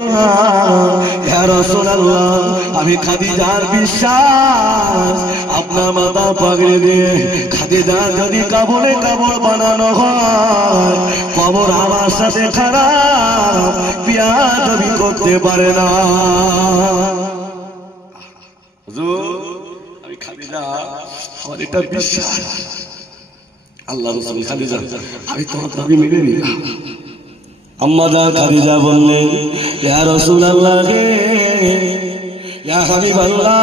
ইয়া রাসূলুল্লাহ, আমি খাদিজার বিশ্বাস আপনার মাথা পাগড়ি দিয়ে খাদিজা যদি কবরে কবর বানানো হয়, কবর আমার সাথে খারাপ বিয়াদবি করতে পারে না। হুজুর, আমি খাদিজা, আমার এটা বিশ্বাস। আল্লাহ রাসূল খাদিজা, আমি তোমার দাবি মেনে নিলাম। আম্মা জান খাদিজা বললেন, ইয়া রাসূলুল্লাহ গে, ইয়া হাবিবাল্লাহ,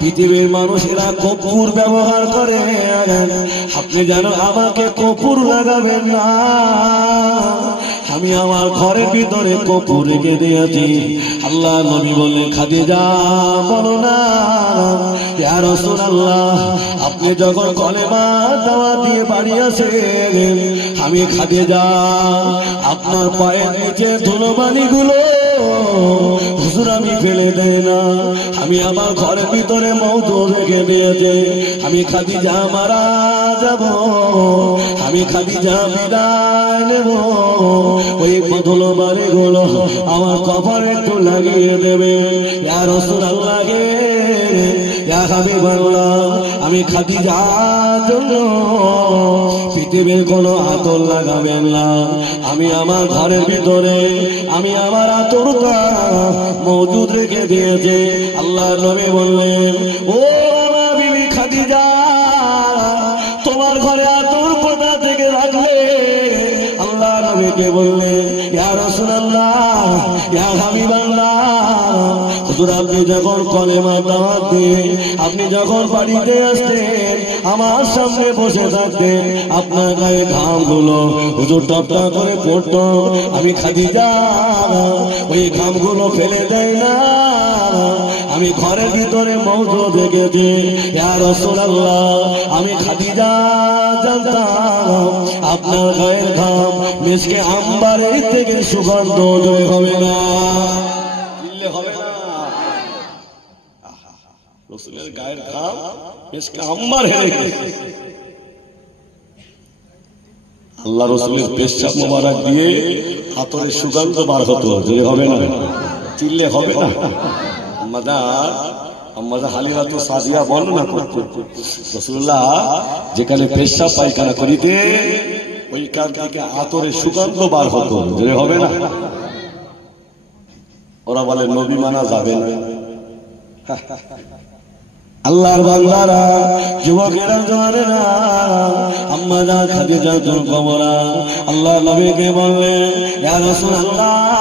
পৃথিবীর মানুষেরা কপুর ব্যবহার করে, আপনি যেন আমাকে কপুর লাগাবেন না। আমি আমার ঘরের ভিতরে কপুর রেখে দিয়েছি। আল্লাহ নবী বললেন, খাদিজা বলো না, ইয়া রাসূলুল্লাহ, আপনি যখন কলেমা দাওয়াত দিয়ে বাড়ি আসেন, আমি খাদিজা আপনার পায়ের নিচে ধুলোবালি গুলো হুজুর আমি ফেলে দেয় না। আমি আমার ঘরের ভিতরে মওদু রেখে দিয়েছে। আমি খাদিজা মারা যাব, আমি খাদিজা বিদায় নেব, ওই ধুলোবালি গুলো আমার কবরে একটু লাগিয়ে দেবে। ইয়া রাসূলুল্লাহ গে, ইয়া হাবিবাল্লাহ, আমি খাদিজার জন্য পৃথিবীর কোনো আতর লাগাবেন না। আমি আমার ঘরের ভিতরে আমি আমার আতরটা মজুদ রেখে দিয়েছে। আল্লাহ নবী বললেন, ও আমার বিবি খাদিজা, তোমার ঘরে আতর কোথা থেকে রাখলে? আল্লাহ নবীকে বললেন, ইয়া রাসূলুল্লাহ, ইয়া হাবিবাল্লাহ, হুজুর আপনি যখন কলেমা দাওয়াত দিয়ে আপনি যখন বাড়িতে আসতেন, আমার সামনে বসে থাকতেন, আপনার গায়ে ঘামগুলো হুজুর টপটা করে পড়তো। আমি খাদিজা ওই ঘামগুলো ফেলে দেয় না। আমি ঘরের ভিতরে মওজু দেখেছি। ইয়া রাসূলুল্লাহ, আমি খাদিজা জানতাম আপনার গায়ের ঘাম মিশকে আম্বারের থেকে সুগন্ধ উদয় হবে না, হবে না। রাসূলের গায়ের ঘাম মিশকে আম্বার হয়ে গেছে। আল্লাহ রাসূলের পেশাব মোবারক দিয়ে আতরের সুগন্ধ বার হতো, যে হবে না, চিল্লে হবে না। আম্মাদা হালিমাতু সাদিয়া বর্ণনা করতেন, রাসূলুল্লাহ যেখানে পেশাব পায়খানা করিতে ওইখান থেকে আতরের সুগন্ধ বার হতো, যে হবে না। ওরা বলে নবী মানা যাবে না। আল্লাহর বান্দারা, যুবকেরা, জওয়ানেরা, আম্মা জান খাদিজা কবরা আল্লাহ নবীকে বললেন, ইয়া রাসূলুল্লাহ,